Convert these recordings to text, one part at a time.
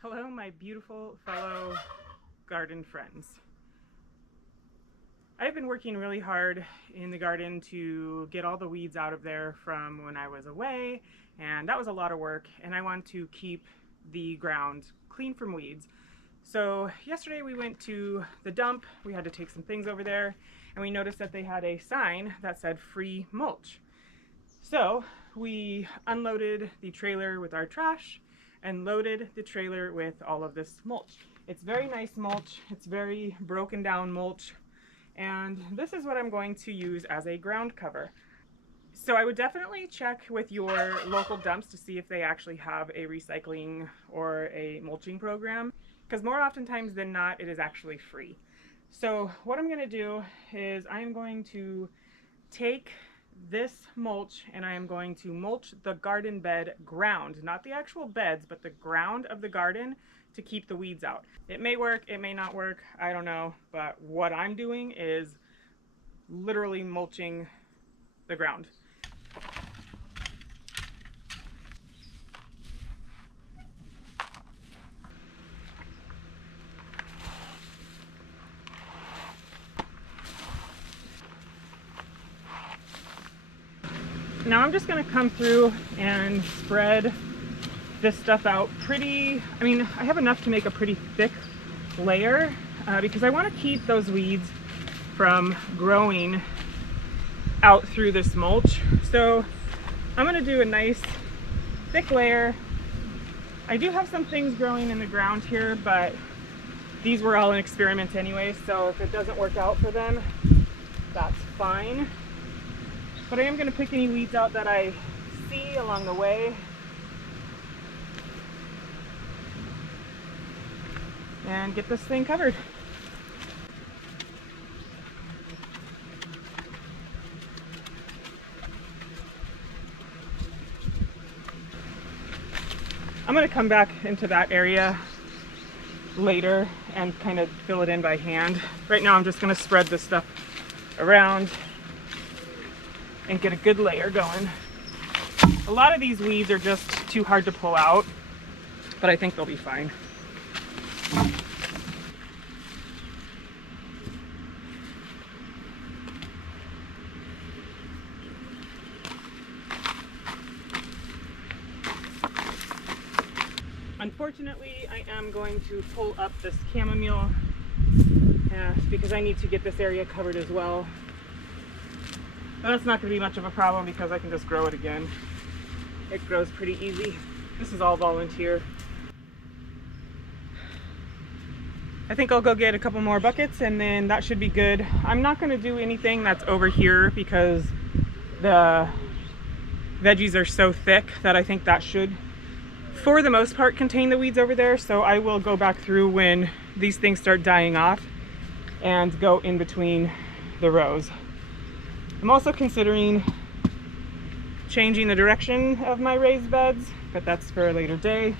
Hello, my beautiful fellow garden friends. I've been working really hard in the garden to get all the weeds out of there from when I was away, and that was a lot of work, and I want to keep the ground clean from weeds. So yesterday we went to the dump. We had to take some things over there, and we noticed that they had a sign that said free mulch. So we unloaded the trailer with our trash and loaded the trailer with all of this mulch. It's very nice mulch. It's very broken down mulch. And this is what I'm going to use as a ground cover. So I would definitely check with your local dumps to see if they actually have a recycling or a mulching program, because more oftentimes than not, it is actually free. So what I'm going to do is I am going to take this mulch and I am going to mulch the garden bed ground, not the actual beds, but the ground of the garden to keep the weeds out. It may work, it may not work, I don't know, but what I'm doing is literally mulching the ground. Now I'm just going to come through and spread this stuff out I have enough to make a pretty thick layer because I want to keep those weeds from growing out through this mulch. So I'm going to do a nice thick layer. I do have some things growing in the ground here, but these were all an experiment anyway, so if it doesn't work out for them, that's fine. But I am going to pick any weeds out that I see along the way. And get this thing covered. I'm going to come back into that area later and kind of fill it in by hand. Right now I'm just going to spread this stuff around and get a good layer going. A lot of these weeds are just too hard to pull out, but I think they'll be fine. Unfortunately, I am going to pull up this chamomile because I need to get this area covered as well. But that's not going to be much of a problem because I can just grow it again. It grows pretty easy. This is all volunteer. I think I'll go get a couple more buckets and then that should be good. I'm not going to do anything that's over here because the veggies are so thick that I think that should, for the most part, contain the weeds over there. So I will go back through when these things start dying off and go in between the rows. I'm also considering changing the direction of my raised beds, but that's for a later day.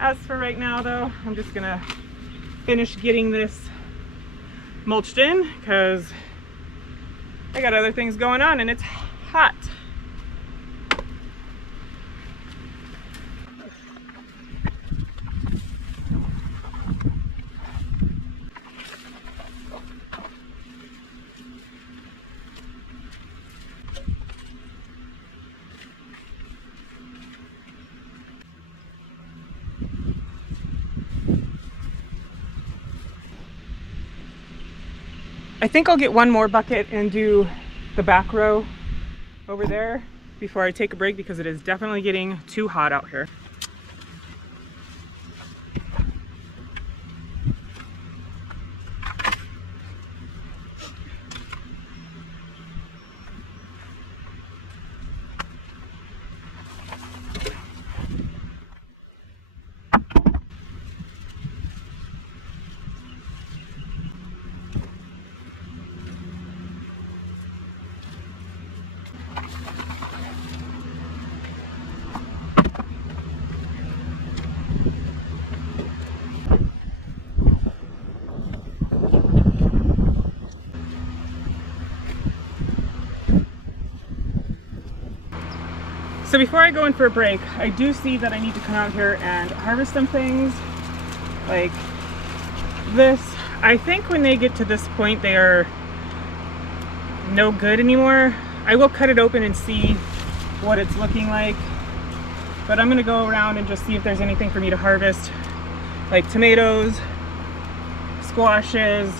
As for right now though, I'm just gonna finish getting this mulched in because I got other things going on and it's hot. I think I'll get one more bucket and do the back row over there before I take a break because it is definitely getting too hot out here. So before I go in for a break, I do see that I need to come out here and harvest some things. like this. I think when they get to this point, they are no good anymore. I will cut it open and see what it's looking like, but I'm gonna go around and just see if there's anything for me to harvest, like tomatoes, squashes,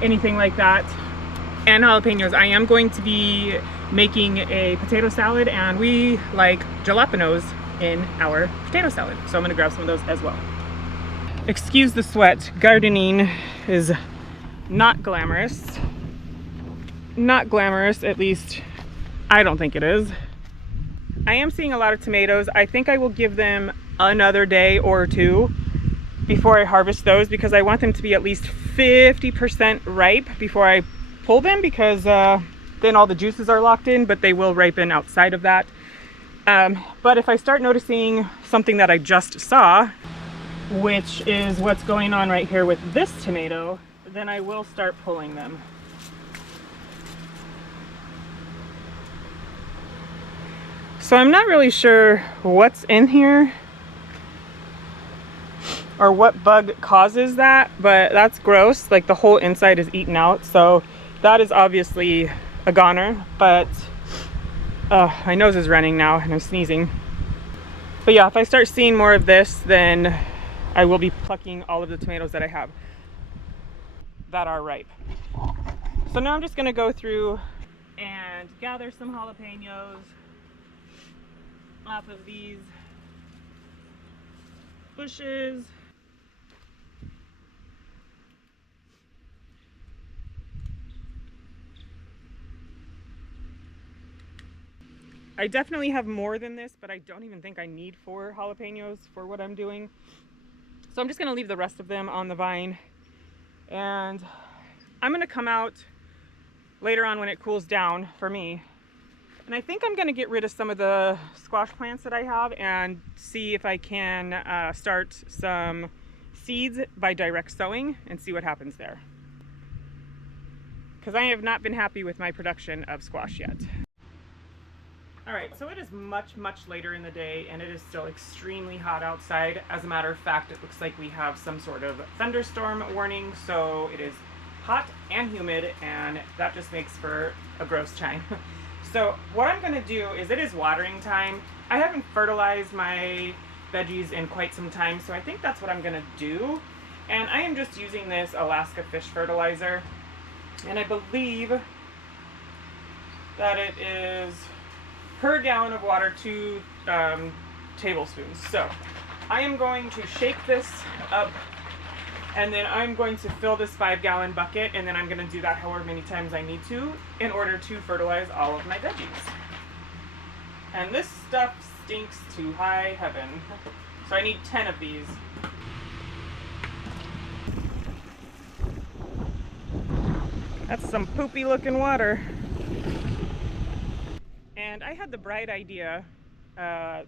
anything like that, and jalapenos. I am going to be making a potato salad, and we like jalapenos in our potato salad, so I'm gonna grab some of those as well. Excuse the sweat. Gardening is not glamorous. Not glamorous, at least I don't think it is. I am seeing a lot of tomatoes. I think I will give them another day or two before I harvest those, because I want them to be at least 50% ripe before I pull them, because then all the juices are locked in, but they will ripen outside of that. But if I start noticing something that I just saw, which is what's going on right here with this tomato, then I will start pulling them. So I'm not really sure what's in here or what bug causes that, but that's gross. Like the whole inside is eaten out, so that is obviously a goner. But my nose is running now and I'm sneezing. But yeah, if I start seeing more of this, then I will be plucking all of the tomatoes that I have that are ripe. So now I'm just gonna go through and gather some jalapenos off of these bushes. I definitely have more than this, but I don't even think I need 4 jalapenos for what I'm doing. So I'm just gonna leave the rest of them on the vine, and I'm gonna come out later on when it cools down for me. And I think I'm gonna get rid of some of the squash plants that I have and see if I can start some seeds by direct sowing and see what happens there. Because I have not been happy with my production of squash yet. All right, so it is much, much later in the day and it is still extremely hot outside. As a matter of fact, it looks like we have some sort of thunderstorm warning, so it is hot and humid, and that just makes for a gross time. So what I'm gonna do is, it is watering time. I haven't fertilized my veggies in quite some time, so I think that's what I'm gonna do. And I am just using this Alaska fish fertilizer, and I believe that it is per gallon of water 2 tablespoons. So I am going to shake this up, and then I'm going to fill this 5-gallon bucket, and then I'm going to do that however many times I need to in order to fertilize all of my veggies. And this stuff stinks to high heaven. So I need 10 of these. That's some poopy looking water. And I had the bright idea,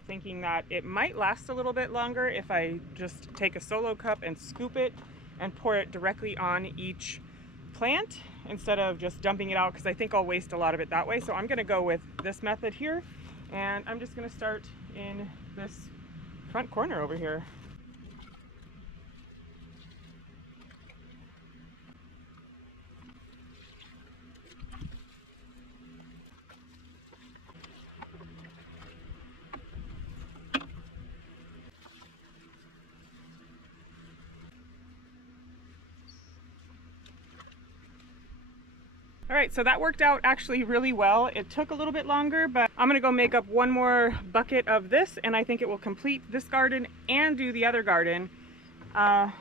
thinking that it might last a little bit longer if I just take a solo cup and scoop it and pour it directly on each plant instead of just dumping it out, because I think I'll waste a lot of it that way. So I'm gonna go with this method here, and I'm just gonna start in this front corner over here. All right, so that worked out actually really well. It took a little bit longer, but I'm gonna go make up one more bucket of this, and I think it will complete this garden and do the other garden. And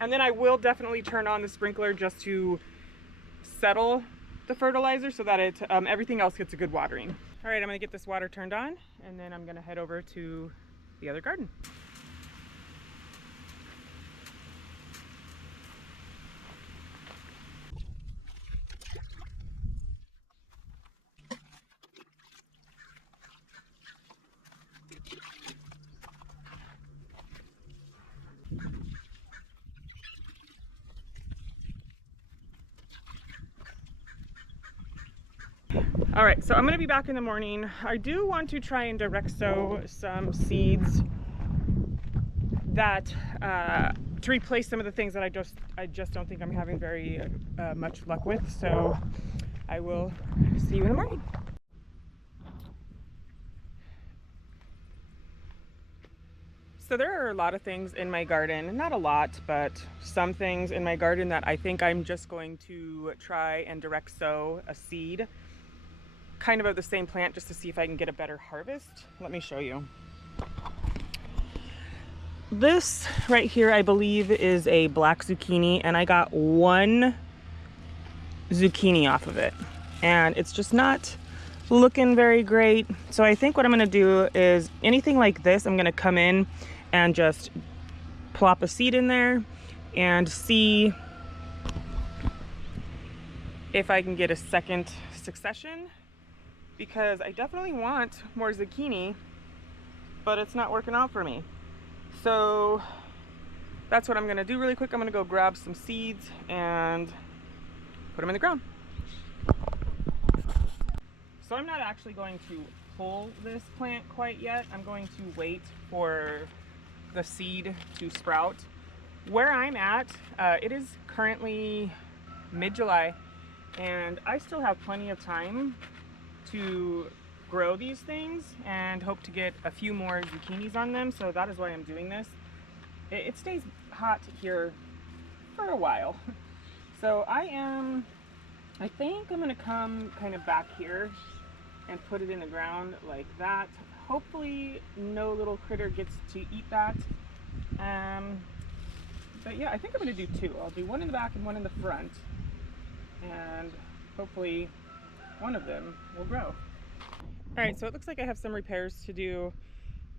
then I will definitely turn on the sprinkler just to settle the fertilizer so that everything else gets a good watering. All right, I'm gonna get this water turned on, and then I'm gonna head over to the other garden. All right, so I'm gonna be back in the morning. I do want to try and direct sow some seeds that to replace some of the things that I just don't think I'm having very much luck with. So I will see you in the morning. So there are a lot of things in my garden, not a lot, but some things in my garden that I think I'm just going to try and direct sow a seed kind of the same plant just to see if I can get a better harvest. Let me show you. This right here, I believe, is a black zucchini, and I got one zucchini off of it, and it's just not looking very great. So I think what I'm going to do is anything like this, I'm going to come in and just plop a seed in there and see if I can get a second succession, because I definitely want more zucchini, but it's not working out for me. So that's what I'm gonna do really quick. I'm gonna go grab some seeds and put them in the ground. So I'm not actually going to pull this plant quite yet. I'm going to wait for the seed to sprout. Where I'm at, it is currently mid-July, and I still have plenty of time to grow these things and hope to get a few more zucchinis on them. So that is why I'm doing this. It stays hot here for a while. So I think I'm gonna come kind of back here and put it in the ground like that. Hopefully no little critter gets to eat that. But yeah, I think I'm gonna do two. I'll do one in the back and one in the front, and hopefully one of them will grow. All right, so it looks like I have some repairs to do.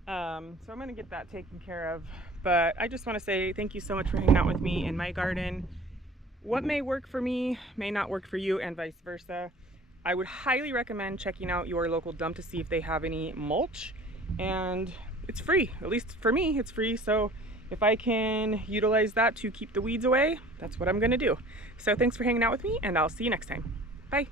So I'm gonna get that taken care of. But I just wanna say thank you so much for hanging out with me in my garden. What may work for me may not work for you, and vice versa. I would highly recommend checking out your local dump to see if they have any mulch, and it's free. At least for me, it's free. So if I can utilize that to keep the weeds away, that's what I'm gonna do. So thanks for hanging out with me, and I'll see you next time. Bye.